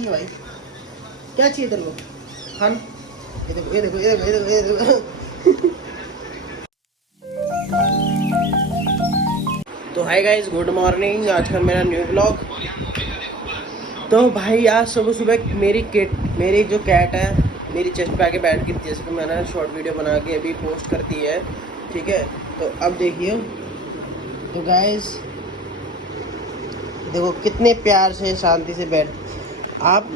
चाहिए भाई? क्या चाहिए तेरे को खान? ये देखो ये देखो ये देखो ये देखो ये देखो। तो हाय गाइस, गुड मॉर्निंग। आज का मेरा न्यू ब्लॉग। तो भाई आज सुबह सुबह मेरी जो कैट है मेरी चेस्ट पे आके बैठ गई, जैसे कि मैंने शॉर्ट वीडियो बना के अभी पोस्ट कर दी है, ठीक है। तो अब देखिए, तो गाइस देखो कितने प्यार से शांति से बैठ। आप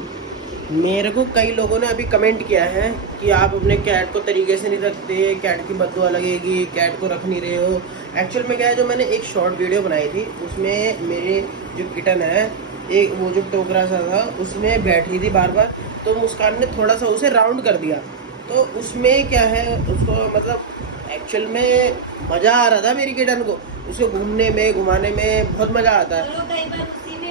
मेरे को कई लोगों ने अभी कमेंट किया है कि आप अपने कैट को तरीके से नहीं रखते, कैट की बददुआ लगेगी, कैट को रख नहीं रहे हो। एक्चुअल में क्या है, जो मैंने एक शॉर्ट वीडियो बनाई थी उसमें मेरे जो किटन है, एक वो जो टोकरा सा था उसमें बैठ रही थी बार बार, तो मुस्कान ने थोड़ा सा उसे राउंड कर दिया। तो उसमें क्या है, उसको मतलब एक्चुअल में मज़ा आ रहा था मेरी किटन को, उसको घूमने में घुमाने में बहुत मज़ा आता है।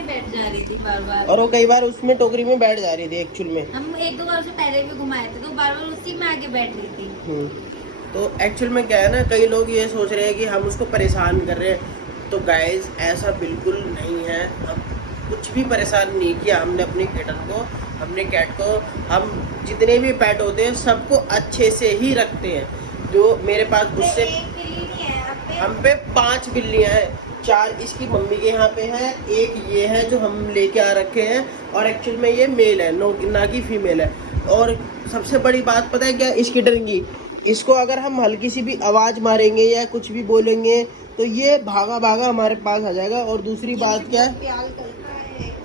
बैठ जा रही थी बार बार, और वो कई बार उसमें टोकरी में बैठ जा रही थी। एक्चुअल में हम एक दो बार से पहले भी घुमाए थे, तो बार बार उसी में आके बैठ रही थी। तो एक्चुअल में क्या है ना, कई लोग ये सोच रहे हैं कि हम उसको परेशान कर रहे हैं। तो गाइज ऐसा बिल्कुल नहीं है, हम कुछ भी परेशान नहीं किया हमने अपनी किटन को, हमने कैट को। हम जितने भी पेट होते हैं सबको अच्छे से ही रखते हैं। जो मेरे पास उससे हम पे 5 बिल्लियाँ हैं, 4 इसकी मम्मी के यहाँ पे है, एक ये है जो हम लेके आ रखे हैं, और एक्चुअल में ये मेल है, ना कि फीमेल है। और सबसे बड़ी बात पता है क्या इस किटन की, इसको अगर हम हल्की सी भी आवाज़ मारेंगे या कुछ भी बोलेंगे तो ये भागा भागा हमारे पास आ जाएगा। और दूसरी बात क्या है,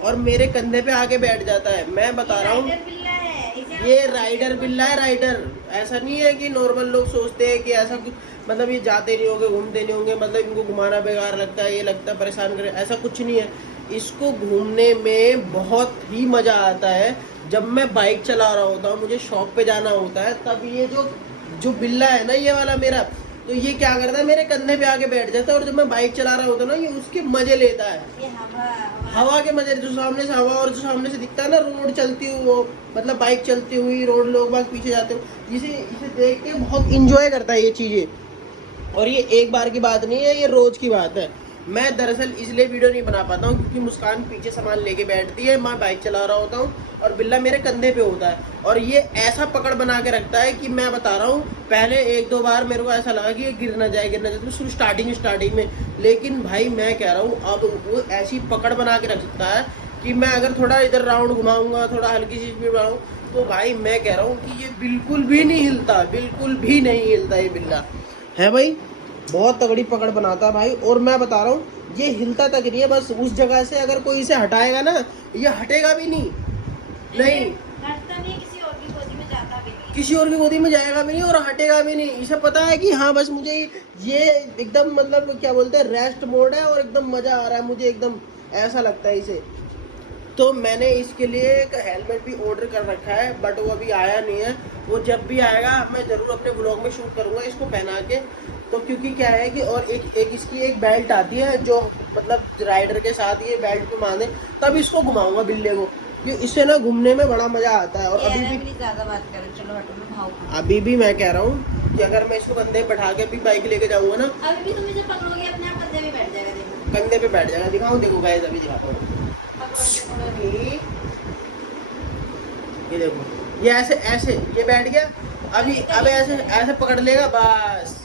और मेरे कंधे पे आके बैठ जाता है। मैं बता रहा हूँ, ये राइडर बिल्ला है, राइडर। ऐसा नहीं है कि नॉर्मल लोग सोचते हैं कि ऐसा कुछ, मतलब ये जाते नहीं होंगे, घूमते नहीं होंगे, मतलब इनको घुमाना बेकार लगता है, ये लगता है परेशान करे, ऐसा कुछ नहीं है। इसको घूमने में बहुत ही मज़ा आता है। जब मैं बाइक चला रहा होता हूँ, मुझे शॉप पे जाना होता है, तब ये जो बिल्ला है ना, ये वाला मेरा, तो ये क्या करता है, मेरे कंधे पे आके बैठ जाता है। और जब मैं बाइक चला रहा होता हूँ ना, ये उसके मजे लेता है, हवा के मजे। जो सामने से हवा और जो सामने से दिखता है ना, रोड चलती हुई, वो मतलब बाइक चलती हुई, रोड लोग बाग पीछे जाते हुए, इसे देख के बहुत इंजॉय करता है ये चीज़ें। और ये एक बार की बात नहीं है, ये रोज की बात है। मैं दरअसल इसलिए वीडियो नहीं बना पाता हूँ क्योंकि मुस्कान पीछे सामान लेके बैठती है, मैं बाइक चला रहा होता हूँ और बिल्ला मेरे कंधे पे होता है, और ये ऐसा पकड़ बना के रखता है कि मैं बता रहा हूँ, पहले एक दो बार मेरे को ऐसा लगा कि ये गिर ना जाए तो स्टार्टिंग में। लेकिन भाई मैं कह रहा हूँ, अब वो ऐसी पकड़ बना के रख सकता है कि मैं अगर थोड़ा इधर राउंड घुमाऊंगा, थोड़ा हल्की सी स्पीड बनाऊँ, तो भाई मैं कह रहा हूँ कि ये बिल्कुल भी नहीं हिलता, बिल्कुल भी नहीं हिलता ये बिल्ला है भाई। बहुत तगड़ी पकड़ बनाता है भाई। और मैं बता रहा हूँ, ये हिलता तक नहीं है, बस उस जगह से अगर कोई इसे हटाएगा ना, ये हटेगा भी नहीं, किसी और की गोदी में जाता भी नहीं, किसी और की गोदी में जाएगा भी नहीं और हटेगा भी नहीं। इसे पता है कि हाँ बस मुझे ये एकदम, मतलब क्या बोलते हैं, रेस्ट मोड है और एकदम मजा आ रहा है मुझे, एकदम ऐसा लगता है इसे। तो मैंने इसके लिए एक हेलमेट भी ऑर्डर कर रखा है, बट वो अभी आया नहीं है। वो जब भी आएगा मैं ज़रूर अपने ब्लॉग में शूट करूँगा इसको पहना के। तो क्योंकि क्या है कि, और एक इसकी एक बेल्ट आती है जो मतलब राइडर के साथ ये बेल्ट पे बांधे, तब इसको घुमाऊंगा बिल्ले को, कि इससे ना घूमने में बड़ा मज़ा आता है। और अभी भी ज़्यादा बात करें, चलो हटो, मैं भाव अभी भी मैं कह रहा हूँ कि अगर मैं इसको कंधे पे बैठा के अभी बाइक लेके जाऊँगा ना, अभी भी तुम इसे पकड़ोगे अपने आप कंधे पे बैठ जाएगा। देखो कंधे पे बैठ जाएगा। दिखाऊँ, देखो गाइस अभी दिखाता हूँ, ये देखो, ये ऐसे ऐसे ये बैठ गया। अभी अब ऐसे ऐसे पकड़ लेगा, बस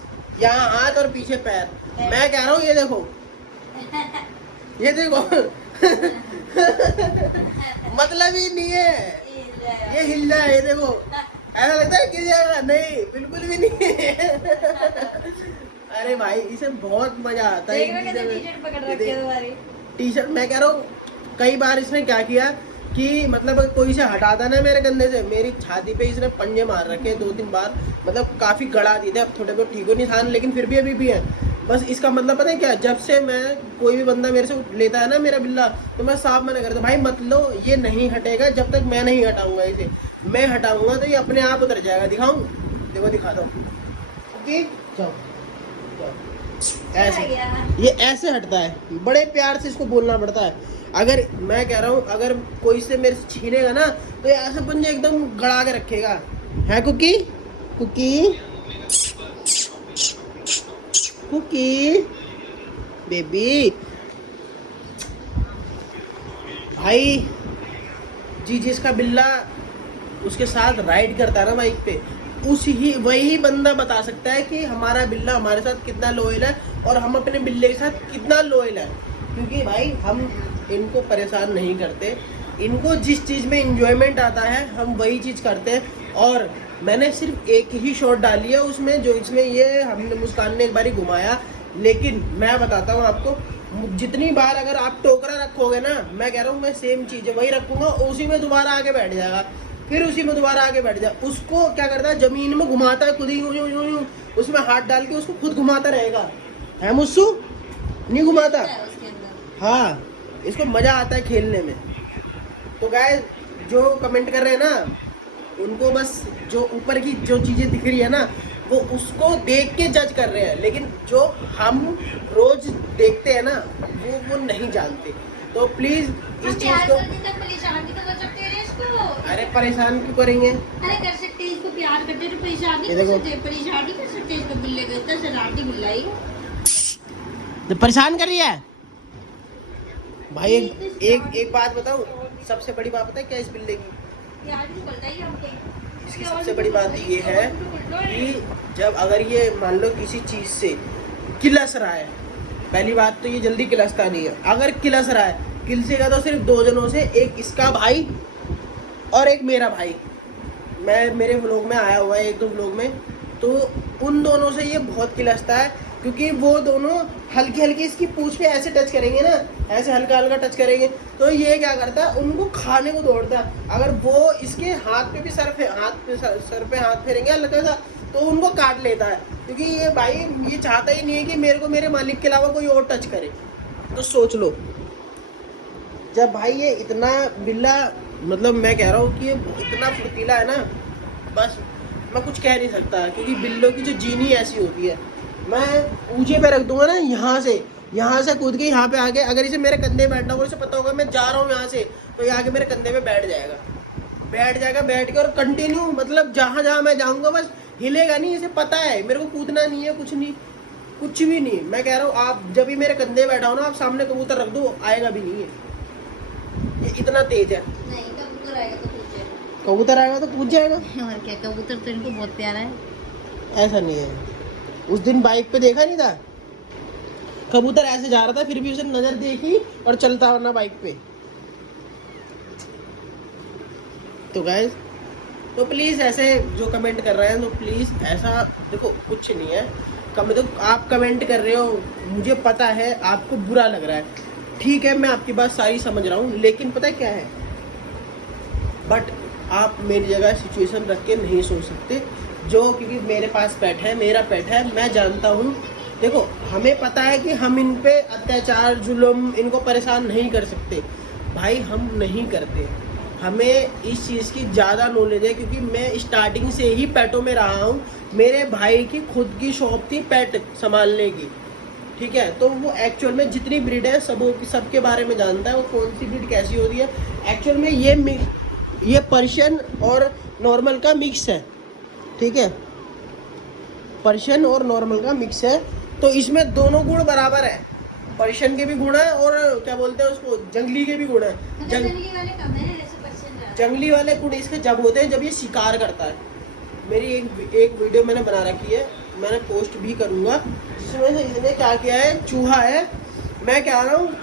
यहाँ हाथ और पीछे पैर। मैं कह रहा हूँ ये देखो, ये देखो मतलब ही नहीं है, ये हिल जाए, ये देखो ऐसा लगता है गिर जाएगा, नहीं बिल्कुल भी नहीं अरे भाई इसे बहुत मजा आता है। टी शर्ट मैं कह रहा हूँ, कई बार इसने क्या किया कि मतलब कोई से हटाता ना मेरे कंधे से, मेरी छाती पे इसने पंजे मार रखे 2-3 बार, मतलब काफ़ी गड़ा दिए थे। अब थोड़े बहुत ठीक हो निशान, लेकिन फिर भी अभी भी है। बस इसका मतलब पता है क्या, जब से मैं, कोई भी बंदा मेरे से लेता है ना मेरा बिल्ला, तो मैं साफ मना करता, भाई मत लो, ये नहीं हटेगा जब तक मैं नहीं हटाऊंगा इसे। मैं हटाऊंगा तो ये अपने आप उतर जाएगा। दिखाऊं, देखो दिखाता हूँ, ऐसे, ये ऐसे हटता है, बड़े प्यार से इसको बोलना पड़ता है। अगर मैं कह रहा हूँ, अगर कोई से मेरे से छीनेगा ना, तो ये ऐसे पंजे एकदम गड़ा के रखेगा। है कुकी, कुकी, कुकी बेबी। भाई जिसका बिल्ला उसके साथ राइड करता है ना बाइक पे, वही बंदा बता सकता है कि हमारा बिल्ला हमारे साथ कितना लॉयल है और हम अपने बिल्ले के साथ कितना लॉयल है। क्योंकि भाई हम इनको परेशान नहीं करते, इनको जिस चीज़ में इंजॉयमेंट आता है हम वही चीज़ करते हैं। और मैंने सिर्फ एक ही शॉट डाली है उसमें, जो इसमें ये हमने मुस्कान ने एक बार ही घुमाया। लेकिन मैं बताता हूँ आपको, जितनी बार अगर आप टोकरा रखोगे ना, मैं कह रहा हूँ मैं सेम चीज़ है वही रखूँगा, उसी में दोबारा आके बैठ जाएगा, फिर उसी में दोबारा आगे बैठ जाए। उसको क्या करता है, जमीन में घुमाता है खुद ही, यूं उसमें हाथ डाल के उसको खुद घुमाता रहेगा। है मुस्सू नहीं घुमाता? हाँ, इसको मजा आता है खेलने में। तो गाइस जो कमेंट कर रहे हैं ना, उनको बस जो ऊपर की जो चीजें दिख रही है ना, वो उसको देख के जज कर रहे हैं, लेकिन जो हम रोज देखते हैं ना वो नहीं जानते। तो प्लीज इस चीज को, अरे परेशान क्यों करेंगे? अरे कर सकते हैं, इसको प्यार करते तो परेशान नहीं कर सकते, परेशान नहीं कर सकते इसको। बिल्ले का इतना शरारती बिल्ला ही तो परेशान कर रही है भाई। एक बात बताऊं, सबसे बड़ी बात पता है क्या इस बिल्ले की? प्यार नहीं करता ही हमके। इसकी सबसे बड़ी बात ये है कि जब अगर ये मान लो किसी चीज से किलस रहा है, पहली बात तो ये जल्दी किलसता नहीं है। अगर किलस रहा है, किलसेगा तो सिर्फ दो जनों से, एक इसका भाई और एक मेरा भाई। मेरे व्लॉग में आया हुआ है एक दो व्लॉग में, तो उन दोनों से ये बहुत किलसता है, क्योंकि वो दोनों हल्की हल्की इसकी पूंछ पे ऐसे टच करेंगे ना, ऐसे हल्का हल्का टच करेंगे, तो ये क्या करता है, उनको खाने को दौड़ता है। अगर वो इसके हाथ पे भी सर पे हाथ फेरेंगे हल्का सा, तो उनको काट लेता है। क्योंकि ये भाई ये चाहता ही नहीं है कि मेरे को मेरे मालिक के अलावा कोई और टच करे। तो सोच लो, जब भाई ये इतना बिल्ला, मतलब मैं कह रहा हूँ कि ये इतना फुर्तीला है ना, बस मैं कुछ कह नहीं सकता। क्योंकि बिल्लों की जो जीनी ऐसी होती है, मैं ऊंचे पे रख दूंगा ना, यहाँ से कूद के यहाँ पे आके, अगर इसे मेरे कंधे बैठना होगा, इसे पता होगा मैं जा रहा हूँ यहाँ से, तो ये आके मेरे कंधे पे बैठ जाएगा बैठ के, और कंटिन्यू, मतलब जहाँ मैं जाऊँगा बस हिलेगा नहीं। इसे पता है मेरे को कूदना नहीं है, कुछ भी नहीं। मैं कह रहा हूँ आप जब भी मेरे कंधे बैठा हो ना, आप सामने कबूतर रख दो, आएगा भी नहीं है, ये इतना तेज है। नहीं, कबूतर आएगा तो कूद जाएगा। कबूतर आएगा तो कूद जाएगा। और क्या, कबूतर तो इनको बहुत प्यारा है। ऐसा नहीं है, उस दिन बाइक पे देखा नहीं था, कबूतर ऐसे जा रहा था, फिर भी उसे नजर देखी और चलता वरना बाइक पे। तो गाइस, तो प्लीज ऐसे जो कमेंट कर रहे हैं, तो प्लीज ऐसा देखो, कुछ नहीं है। तो आप कमेंट कर रहे हो, मुझे पता है आपको बुरा लग रहा है, ठीक है, मैं आपकी बात सारी समझ रहा हूँ, लेकिन पता है क्या है, बट आप मेरी जगह सिचुएशन रख के नहीं सोच सकते। क्योंकि मेरे पास पेट है, मेरा पेट है, मैं जानता हूँ। देखो, हमें पता है कि हम इन पे अत्याचार, जुल्म, इनको परेशान नहीं कर सकते। भाई हम नहीं करते, हमें इस चीज़ की ज़्यादा नॉलेज है, क्योंकि मैं स्टार्टिंग से ही पेटों में रहा हूँ। मेरे भाई की खुद की शॉप थी पेट संभालने की, ठीक है। तो वो एक्चुअल में जितनी ब्रीड है सबके बारे में जानता है, वो कौन सी ब्रीड कैसी होती है। एक्चुअल में ये पर्शियन और नॉर्मल का मिक्स है, ठीक है, पर्शियन और नॉर्मल का मिक्स है। तो इसमें दोनों गुण बराबर है, पर्शियन के भी गुण है और क्या बोलते हैं उसको, जंगली के भी गुण है। जंगली वाले कम है, ऐसे पर्शियन जंगली वाले गुण इसके जब होते हैं जब ये शिकार करता है। मेरी एक वीडियो मैंने बना रखी है, मैंने पोस्ट भी करूँगा, जिसमें से इसने क्या किया है, चूहा है, मैं कह रहा हूँ,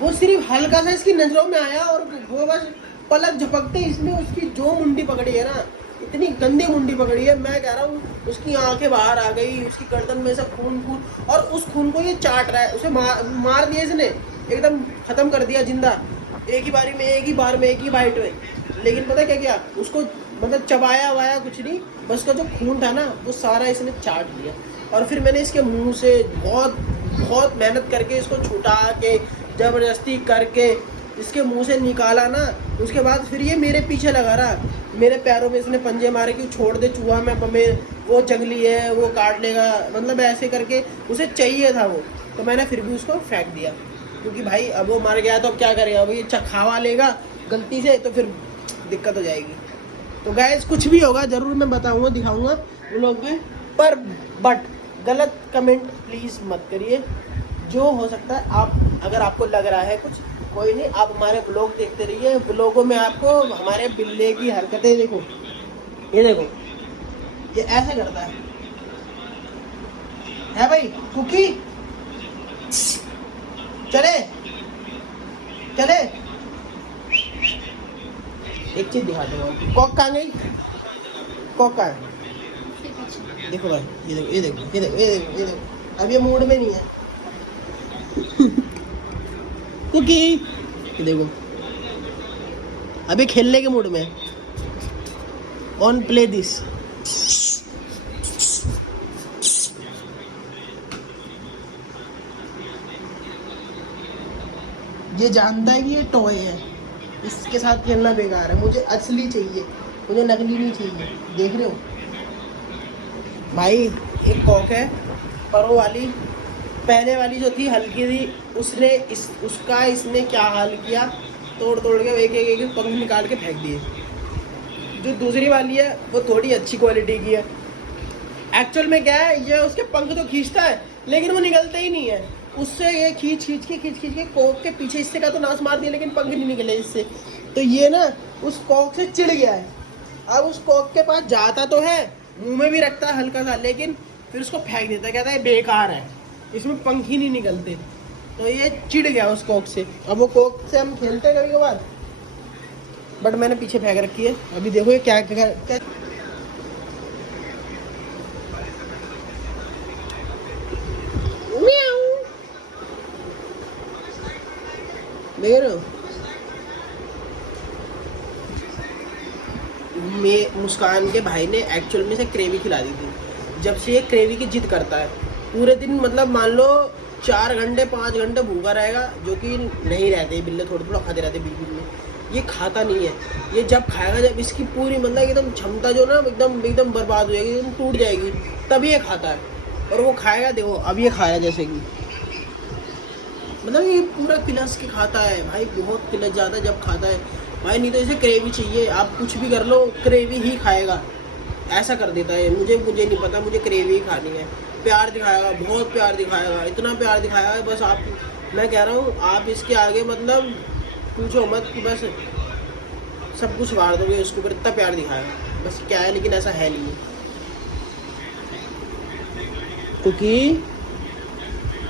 वो सिर्फ हल्का सा इसकी नज़रों में आया और वो बस पलक झपकते इसने उसकी जो मुंडी पकड़ी है ना, इतनी गंदी मुंडी पकड़ी है, मैं कह रहा हूँ उसकी आंखें बाहर आ गई, उसकी गर्दन में से खून, और उस खून को ये चाट रहा है। उसे मार दिया इसने, एकदम खत्म कर दिया जिंदा, एक ही बाइट में। लेकिन पता क्या किया, उसको मतलब चबाया वाया कुछ नहीं, बस उसका जो खून था ना वो सारा इसने चाट लिया। और फिर मैंने इसके मुंह से बहुत मेहनत करके इसको छुटा के, जबरदस्ती करके इसके मुंह से निकाला ना, उसके बाद फिर ये मेरे पीछे लगा रहा, मेरे पैरों में इसने पंजे मारे कि छोड़ दे चूहा, वो जंगली है, वो काट लेगा, मतलब ऐसे करके उसे चाहिए था वो। तो मैंने फिर भी उसको फेंक दिया, क्योंकि भाई अब वो मर गया तो क्या करेगा, अब ये खावा लेगा गलती से तो फिर दिक्कत हो जाएगी। तो गाइस, कुछ भी होगा ज़रूर मैं बताऊँगा, दिखाऊँगा व्लॉग में, पर बट गलत कमेंट प्लीज़ मत करिए। जो हो सकता है, आप अगर आपको लग रहा है कुछ, कोई नहीं, आप हमारे ब्लॉग देखते रहिए। ब्लॉगों में आपको हमारे बिल्ले की हरकतें देखो। ये देखो, ये ऐसे करता है भाई। कुकी चले चले। एक चीज दिखाते हो, कॉक कहाँ गई? कॉक कहाँ है? देखो भाई, ये देखो ये देखो ये देखो ये देखो ये देखो, अब ये मूड में नहीं है। कुकी, ये देखो अभी खेलने के मूड में। On play this. ये जानता है कि ये टॉय है, इसके साथ खेलना बेकार है। मुझे असली चाहिए, मुझे नकली नहीं चाहिए। देख रहे हो भाई, एक कॉक है परो वाली। पहले वाली जो थी हल्की थी, उसने उसका इसने क्या हाल किया, तोड़ तोड़ के एक एक पंख निकाल के फेंक दिए। जो दूसरी वाली है वो थोड़ी अच्छी क्वालिटी की है। एक्चुअल में क्या है, ये उसके पंख तो खींचता है लेकिन वो निकलते ही नहीं है। उससे ये खींच खींच के कोक के पीछे इससे का तो नाश मार दिया, लेकिन पंख नहीं निकले इससे। तो ये ना उस कोक से चिढ़ गया है। अब उस कोक के पास जाता तो है, मुंह में भी रखता है हल्का सा, लेकिन फिर उसको फेंक देता है, कहता है बेकार है, इसमें पंख ही नहीं निकलते। तो ये चिढ़ गया उस कोक से। अब वो कोक से हम खेलते हैं कभी कभार, बट मैंने पीछे फेंक रखी है। अभी देखो ये क्या क्या, क्या देख रहे हो? मुस्कान के भाई ने एक्चुअल में से क्रेवी खिला दी थी। जब से ये क्रेवी की जिद करता है, पूरे दिन मतलब मान लो 4 घंटे 5 घंटे भूखा रहेगा, जो कि नहीं रहते बिल्ले, थोड़ा थोड़ा खाते रहते बीच बीच में। ये खाता नहीं है। ये जब खाएगा, जब इसकी पूरी मतलब एकदम क्षमता जो ना एकदम एकदम बर्बाद हो जाएगी, एकदम टूट जाएगी, तभी ये खाता है। और वो खाएगा, देखो अब ये खाया जैसे कि मतलब ये पूरा किलस के खाता है भाई, बहुत किलस जाता है जब खाता है भाई। नहीं तो इसे क्रेवी चाहिए, आप कुछ भी कर लो क्रेवी ही खाएगा, ऐसा कर देता है। मुझे नहीं पता, मुझे क्रेवी ही खानी है। प्यार दिखाएगा, बहुत प्यार दिखाएगा, इतना प्यार दिखाएगा बस। आप, मैं कह रहा हूँ आप इसके आगे मतलब पूछो मत, बस सब कुछ वार दोगे उसके ऊपर, इतना प्यार दिखाएगा बस। क्या है, लेकिन ऐसा है नहीं। क्योंकि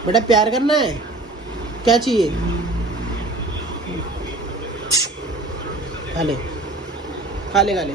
बेटा प्यार करना है, क्या चाहिए? खा ले खा ले खा ले।